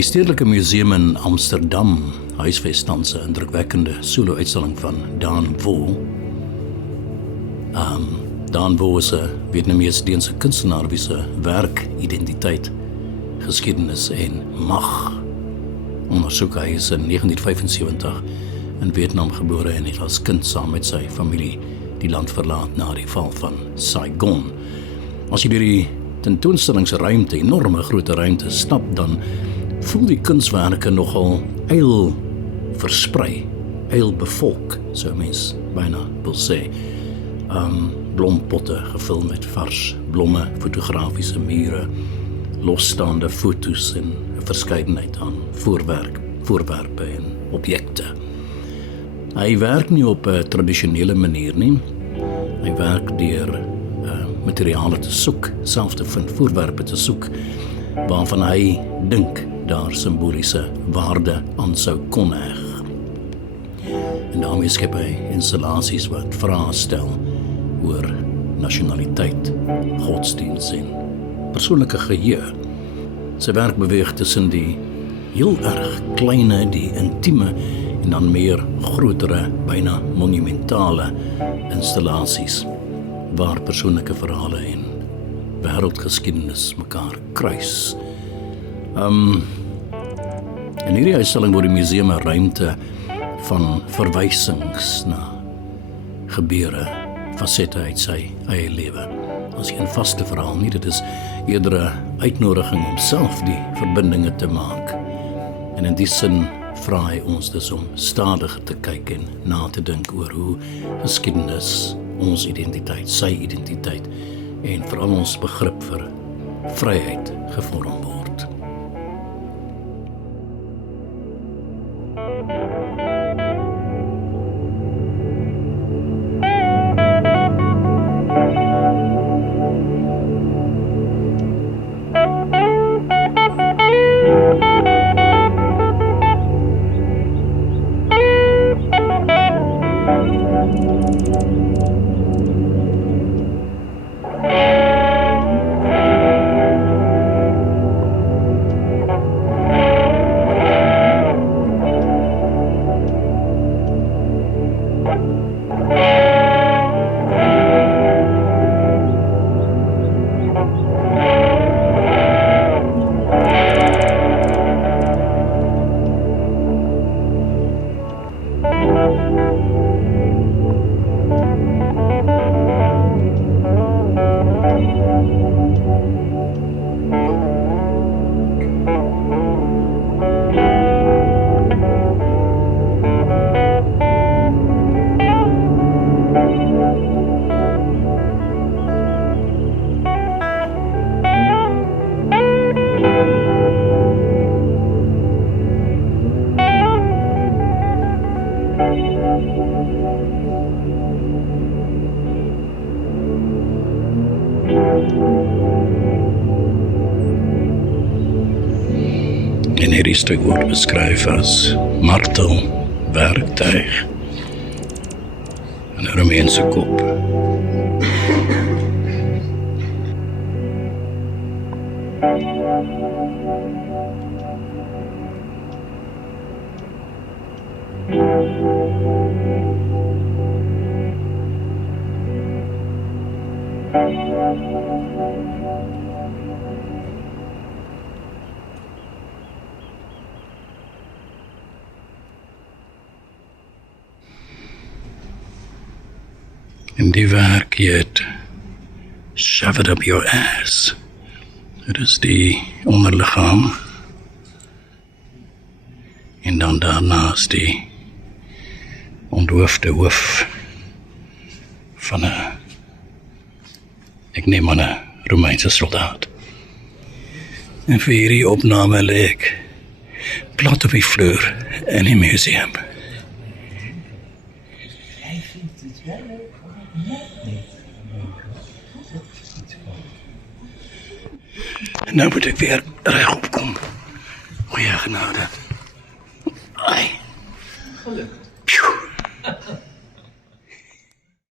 Die Stedelike Museum in Amsterdam huisves tans 'n indrukwekkende solo-uitstalling van Dan Vo. Dan Vo is 'n Vietnamese-Deense kunstenaar wie se werk, identiteit, geskiedenis en mag ondersoek. Hy is in 1975 in Vietnam gebore en het as kind saam met sy familie die land verlaat na die val van Saigon. As jy deur die tentoonstellingsruimte, enorme groot ruimte stap, dan voel die kunswerke nogal eil versprei, eil bevolk, sou mens byna wil sê. Blompotte gevul met vars blomme, fotografiese mure, losstaande foto's en 'n verskeidenheid aan voorwerpe en objekte. Hy werk nie op 'n tradisionele manier nie. Hy werk deur materiale te soek, self te vind, voorwerpe te soek, waarvan hy dink daar simboliese waarde aan sou kon heg. En daarmee skep hy installasies wat vrae stel oor nasionaliteit, godsdienst en persoonlike geheue. Sy werk beweeg tussen die heel erg kleine, die intieme en dan meer grotere, byna monumentale installasies waar persoonlike verhale en wêreldgeskiedenis mekaar kruis. In hierdie uitstalling word die museum 'n ruimte van verwysings na gebeure, fasette uit sy eie lewe. As 'n vaste verhaal nie, dit is eerder 'n uitnodiging om self die verbindinge te maak. En in die sin vra hy ons dus om stadiger te kyk en na te dink oor hoe geskiedenis, ons identiteit, sy identiteit en veral ons begrip vir vryheid gevorm word. En hierdie stuk word beskryf as martelwerktuig in 'n Romeinse kop. En die werk heet Shove It Up Your Ass. Dit is die onderliggaam. En dan daarnaast die onthoofde hoof van 'n, ek neem aan 'n Romeinse soldaat. En vir hierdie opname lê ek plat op die vloer in die museum. Nou moet ek weer regop kom. Goeie genade.